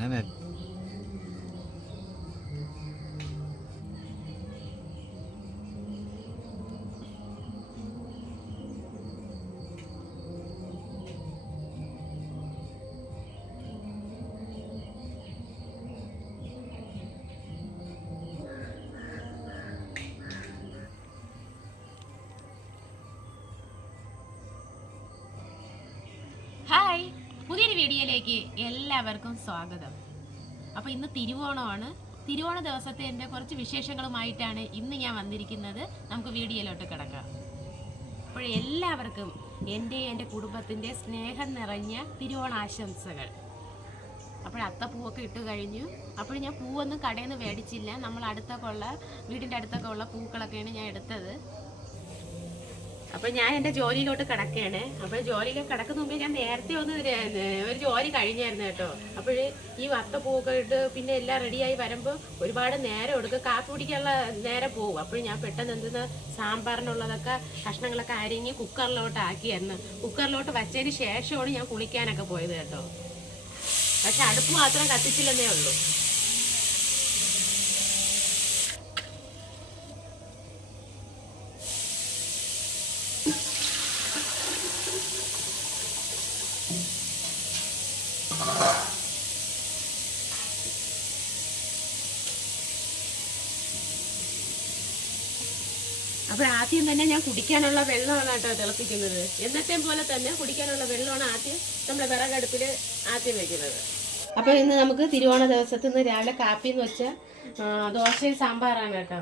അങ്ങനെ വീഡിയോയിലേക്ക് എല്ലാവർക്കും സ്വാഗതം. അപ്പോൾ ഇന്ന് തിരുവോണമാണ്. തിരുവോണ ദിവസത്തെ എന്റെ കുറച്ച് വിശേഷങ്ങളുമായിട്ടാണ് ഇന്ന് ഞാൻ വന്നിരിക്കുന്നത്. നമുക്ക് വീഡിയോയിലോട്ട് കിടക്കാം. അപ്പോൾ എല്ലാവർക്കും എന്റെ എന്റെ കുടുംബത്തിന്റെ സ്നേഹം നിറഞ്ഞ തിരുവോണാശംസകൾ. അപ്പോൾ അത്തപ്പൂവൊക്കെ ഇട്ട് കഴിഞ്ഞു. അപ്പോൾ ഞാൻ പൂവൊന്നും കടയിൽ നിന്ന് മേടിച്ചില്ല. നമ്മൾ അടുത്തൊക്കെ ഉള്ള വീടിന്റെ അടുത്തൊക്കെ ഉള്ള പൂക്കളൊക്കെയാണ് ഞാൻ എടുത്തത്. അപ്പൊ ഞാൻ എന്റെ ജോലിയിലോട്ട് കിടക്കുകയാണ്. അപ്പൊ ജോലിയിൽ കിടക്കുന്ന മുമ്പേ ഞാൻ നേരത്തെ ഒന്ന് ഒരു ജോലി കഴിഞ്ഞായിരുന്നു കേട്ടോ. അപ്പോഴ് ഈ വത്ത ഇട്ട് പിന്നെ എല്ലാം റെഡിയായി വരുമ്പോൾ ഒരുപാട് നേരം എടുക്കും. കാപ്പി കുടിക്കാനുള്ള നേരം പോകും അപ്പോൾ ഞാൻ പെട്ടെന്ന് എന്തെന്ന് സാമ്പാറിനുള്ളതൊക്കെ കഷ്ണങ്ങളൊക്കെ അരിഞ്ഞ് കുക്കറിലോട്ട് ആക്കിയായിരുന്നു കുക്കറിലോട്ട് വച്ചതിന് ശേഷമാണ് ഞാൻ കുളിക്കാനൊക്കെ പോയത് കേട്ടോ. പക്ഷെ അടുപ്പ് മാത്രം കത്തിച്ചില്ലെന്നേ ഉള്ളൂ. അപ്പോൾ ആദ്യം തന്നെ ഞാൻ കുടിക്കാനുള്ള വെള്ളമാണ് കേട്ടോ തിളപ്പിക്കുന്നത്. എന്നത്തെ പോലെ തന്നെ കുടിക്കാനുള്ള വെള്ളമാണ് ആദ്യം നമ്മൾ വിറകടുപ്പിൽ ആദ്യം വെക്കുന്നത്. അപ്പോൾ ഇന്ന് നമുക്ക് തിരുവോണ ദിവസത്തിൽ നിന്ന് രാവിലെ കാപ്പി എന്ന് വെച്ചാൽ ദോശയും സാമ്പാറാണ് കേട്ടോ.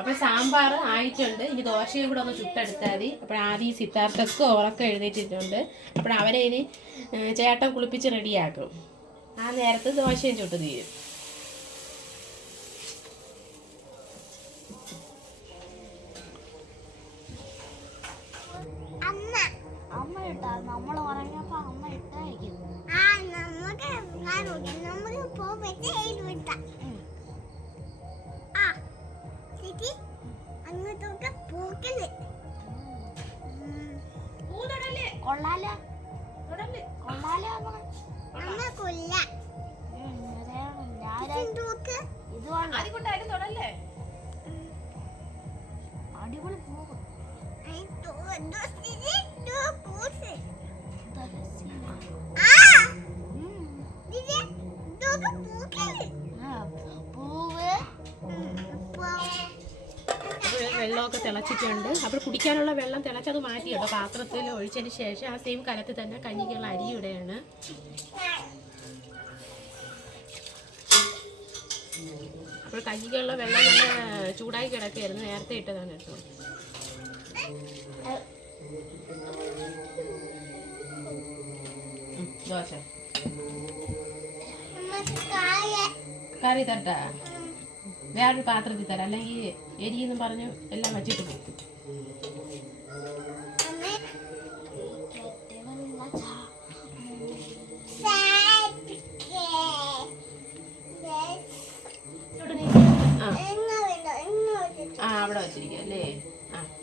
അപ്പോൾ സാമ്പാർ ആയിട്ടുണ്ട്. ഇനി ദോശയും കൂടെ ഒന്ന് ചുട്ടെടുത്താൽ മതി. അപ്പോൾ ആദ്യം സിദ്ധാർത്ഥക്കും ഉറക്കം എഴുന്നേറ്റിട്ടുണ്ട്. അപ്പോൾ അവരെ ഇനി ചേട്ടൻ കുളിപ്പിച്ച് റെഡിയാക്കും ആ നേരത്ത് ദോശയും ചുട്ട് തീരും. വെള്ളമൊക്കെ തിളച്ചിട്ടുണ്ട്. അപ്പോൾ കുടിക്കാനുള്ള വെള്ളം തിളച്ചത് മാറ്റി കേട്ടോ. പാത്രത്തിൽ ഒഴിച്ചതിന് ശേഷം ആ സെയിം കലത്തിൽ തന്നെ കഞ്ഞിക്കുള്ള അരി ഇവിടെയാണ്. അപ്പോൾ കഞ്ഞിക്കുള്ള വെള്ളം നല്ല ചൂടായി കിടക്കുകയായിരുന്നു. നേരത്തെ ഇട്ടതാണ് കേട്ടോ. ദോശ. കറി തട്ടാ. വേറൊരു പാത്രത്തിൽ തരാം. അല്ലെങ്കിൽ എരിയെന്നും പറഞ്ഞു എല്ലാം വച്ചിട്ട് പോകും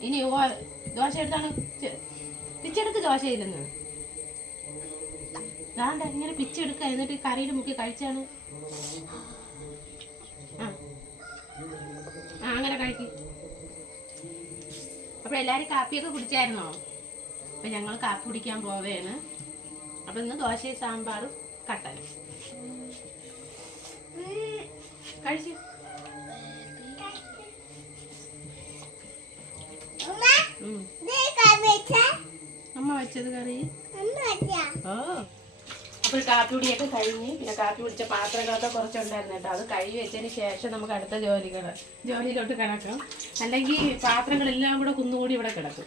ഇനി ദോശ എടുത്താണ് പിച്ചെടുത്ത് ദോശ ഇല്ലെന്ന് ദാണ്ട ഇങ്ങനെ പിച്ചെടുക്കുക എന്നിട്ട് കറിയിൽ മുക്കി കഴിച്ചാണ് അങ്ങനെ കഴിക്കും. അപ്പോൾ എല്ലാവരും കാപ്പിയൊക്കെ കുടിച്ചായിരുന്നോ? അപ്പം ഞങ്ങൾ കാപ്പി കുടിക്കാൻ പോവുകയാണ് അപ്പം ഇന്ന് ദോശയും സാമ്പാറും കട്ടനും. കഴിച്ചു. അമ്മ വെച്ചത് കറി? ഓ. അപ്പോൾ കാപ്പി കുടിയൊക്കെ കഴിഞ്ഞ് പിന്നെ കാപ്പി കുടിച്ച പാത്രങ്ങളൊക്കെ കുറച്ചുണ്ടായിരുന്നു കേട്ടോ. അത് കഴുകി വെച്ചതിന് ശേഷം നമുക്ക് അടുത്ത ജോലികൾ ജോലിയിലോട്ട് കിടക്കാം. അല്ലെങ്കിൽ പാത്രങ്ങളെല്ലാം കൂടെ കുന്നുകൂടി ഇവിടെ കിടക്കും.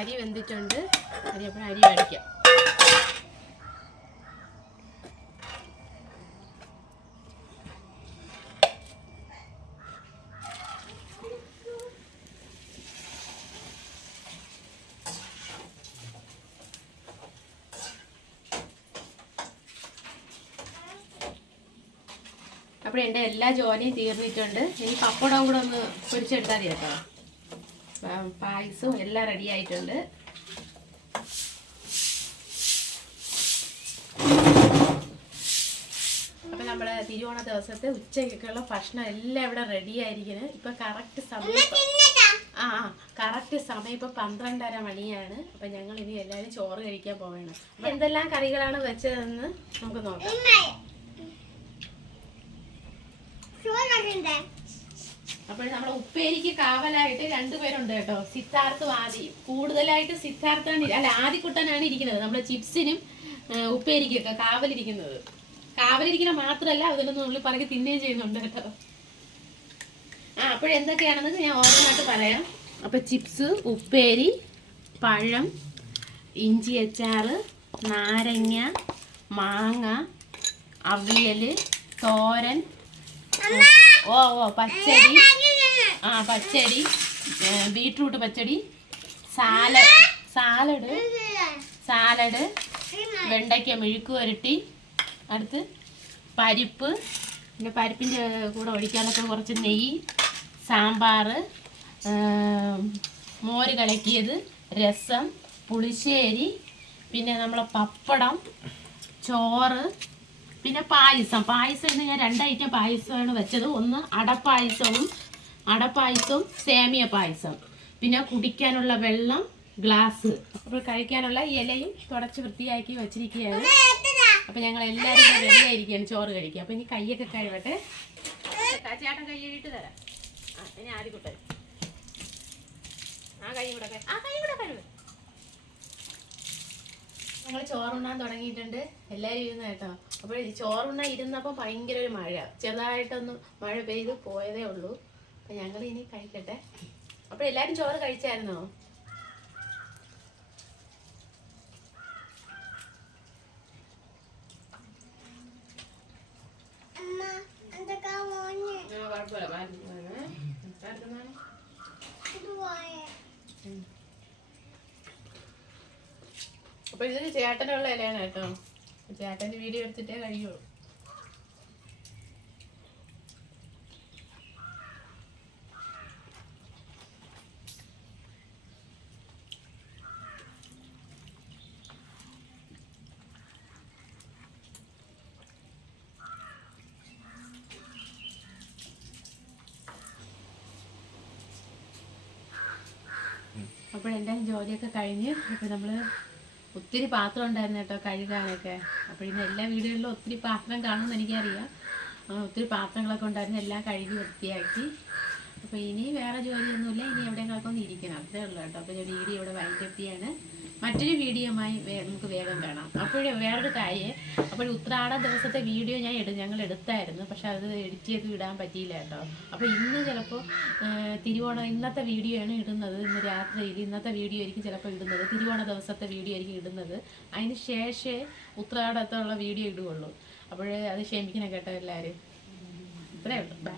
അരി വെന്തിട്ടുണ്ട്. അരി അപ്പോൾ അരി മേടിക്കാം. അപ്പോൾ എന്റെ എല്ലാ ജോലിയും തീർന്നിട്ടുണ്ട്. ഇനി പപ്പടം കൂടെ ഒന്ന് പൊരിച്ചെടുത്താൽ മതി കേട്ടോ പായസവും എല്ലാം റെഡി ആയിട്ടുണ്ട്. അപ്പം നമ്മുടെ തിരുവോണ ദിവസത്തെ ഉച്ചയ്ക്കൊക്കെയുള്ള ഭക്ഷണം എല്ലാം ഇവിടെ റെഡി ആയിരിക്കുന്നത് ഇപ്പം കറക്റ്റ് സമയം ആ ആ കറക്റ്റ് സമയം ഇപ്പം പന്ത്രണ്ടര മണിയാണ്. അപ്പം ഞങ്ങൾ ഇനി എല്ലാവരും ചോറ് കഴിക്കാൻ പോവുകയാണ്. അപ്പം എന്തെല്ലാം കറികളാണ് വെച്ചതെന്ന് നമുക്ക് നോക്കാം. അപ്പോൾ നമ്മുടെ ഉപ്പേരിക്ക് കാവലായിട്ട് രണ്ടുപേരുണ്ട് കേട്ടോ. സിദ്ധാർത്ഥും ആദി. കൂടുതലായിട്ട് സിദ്ധാർത്ഥാണ് അല്ല ആദിക്കുട്ടനാണ് ഇരിക്കുന്നത്. നമ്മുടെ ചിപ്സിനും ഉപ്പേരിക്കൊക്കെ കാവലിരിക്കുന്നത്. കാവലിരിക്കുന്ന മാത്രമല്ല അതിലൊന്നും ഉള്ളിൽ പറക്കി തിന്നുകയും ചെയ്യുന്നുണ്ട് കേട്ടോ. ആ അപ്പോഴെന്തൊക്കെയാണെന്ന് ഞാൻ ഓരോന്നായിട്ട് പറയാം. അപ്പോൾ ചിപ്സ് ഉപ്പേരി പഴം ഇഞ്ചി അച്ചാറ് നാരങ്ങ മാങ്ങ അവിയൽ തോരൻ. ഓ ഓ പച്ചടി. ആ പച്ചടി ബീട്രൂട്ട് പച്ചടി സാലഡ് സാലഡ് സാലഡ് വെണ്ടയ്ക്ക മെഴുക്ക് പുരട്ടി അടുത്ത് പരിപ്പ് പിന്നെ പരിപ്പിന്റെ കൂടെ ഒഴിക്കാനൊക്കെ കുറച്ച് നെയ്യ് സാമ്പാർ മോര് കലക്കിയത് രസം പുളിശ്ശേരി പിന്നെ നമ്മളെ പപ്പടം ചോറ് പിന്നെ പായസം. പായസം ഇന്ന് ഞാൻ രണ്ടായിട്ട് പായസമാണ് വെച്ചത്. ഒന്ന് അടപ്പായസവും അടപ്പായസവും സേമിയ പായസം. പിന്നെ കുടിക്കാനുള്ള വെള്ളം ഗ്ലാസ്. അപ്പോൾ കഴിക്കാനുള്ള ഇലയും തുടച്ച് വൃത്തിയാക്കി വെച്ചിരിക്കുകയാണ്. അപ്പോൾ ഞങ്ങൾ എല്ലാവരും റെഡി ആയിരിക്കുകയാണ് ചോറ് കഴിക്കുക അപ്പോൾ ഇനി കൈയൊക്കെ കഴിവട്ടെ ചേട്ടൻ കൈ കഴുകിയിട്ട് തരാം. ആ ഇനി ആദ്യം കൂട്ടെ ആ കൈ കൂടെ ആ കൈ കൂടെ കഴിവ് ഞങ്ങൾ ചോറുണ്ണാൻ തുടങ്ങിയിട്ടുണ്ട്. എല്ലാവരും ഇരുന്ന് കേട്ടോ. അപ്പോൾ ഈ ചോറുണ്ണാൻ ഇരുന്നപ്പോൾ ഭയങ്കര ഒരു മഴ ചെറുതായിട്ടൊന്ന് മഴ പെയ്ത് പോയതേ ഉള്ളൂ. അപ്പം ഞങ്ങൾ ഇനി കഴിക്കട്ടെ. അപ്പോൾ എല്ലാരും ചോറ് കഴിച്ചായിരുന്നോ? അപ്പൊ ഇതിന് ചേട്ടനുള്ള ഇലയാണ് കേട്ടോ. ചേട്ടന്റെ വീഡിയോ എടുത്തിട്ടേ കഴിയുള്ളൂ. അപ്പോൾ എന്റെ ജോലിയൊക്കെ കഴിഞ്ഞ് ഇപ്പോൾ നമ്മൾ ഒത്തിരി പാത്രം ഉണ്ടായിരുന്നു കേട്ടോ കഴുകാനൊക്കെ. അപ്പോൾ ഇന്ന് എല്ലാ വീടുകളിലും ഒത്തിരി പാത്രം കാണുമെന്ന് എനിക്കറിയാം. ഒത്തിരി പാത്രങ്ങളൊക്കെ ഉണ്ടായിരുന്നു എല്ലാം കഴുകി വൃത്തിയാക്കി. അപ്പോൾ ഇനി വേറെ ജോലിയൊന്നുമില്ല ഇനി എവിടെയെങ്കിലൊക്കെ ഒന്ന് ഇരിക്കണം. അത്രേ ഉള്ളൂ കേട്ടോ. അപ്പോൾ ഞാൻ വീഡിയോ ഇവിടെ വൈൻഡപ്പ് മറ്റൊരു വീഡിയോയുമായി നമുക്ക് വേഗം കാണാം. അപ്പോഴേ വേറൊരു കാര്യം അപ്പോൾ ഉത്രാട ദിവസത്തെ വീഡിയോ ഞാൻ എടു ഞങ്ങൾ എടുത്തായിരുന്നു. പക്ഷെ അത് എഡിറ്റ് ചെയ്ത് വിടാൻ പറ്റിയില്ല കേട്ടോ. അപ്പോൾ ഇന്ന് ചിലപ്പോൾ തിരുവോണം ഇന്നത്തെ വീഡിയോ ആണ് ഇടുന്നത്. ഇന്ന് രാത്രിയിൽ ഇന്നത്തെ വീഡിയോ ആയിരിക്കും ചിലപ്പോൾ ഇടുന്നത്. തിരുവോണ ദിവസത്തെ വീഡിയോ ആയിരിക്കും ഇടുന്നത്. അതിന് ശേഷമേ ഉത്രാടത്തുള്ള വീഡിയോ ഇടുകയുള്ളൂ. അപ്പോൾ അത് ക്ഷമിക്കണം കേട്ടോ എല്ലാവരും. ഇത്രയേ ഉള്ളൂ. ബൈ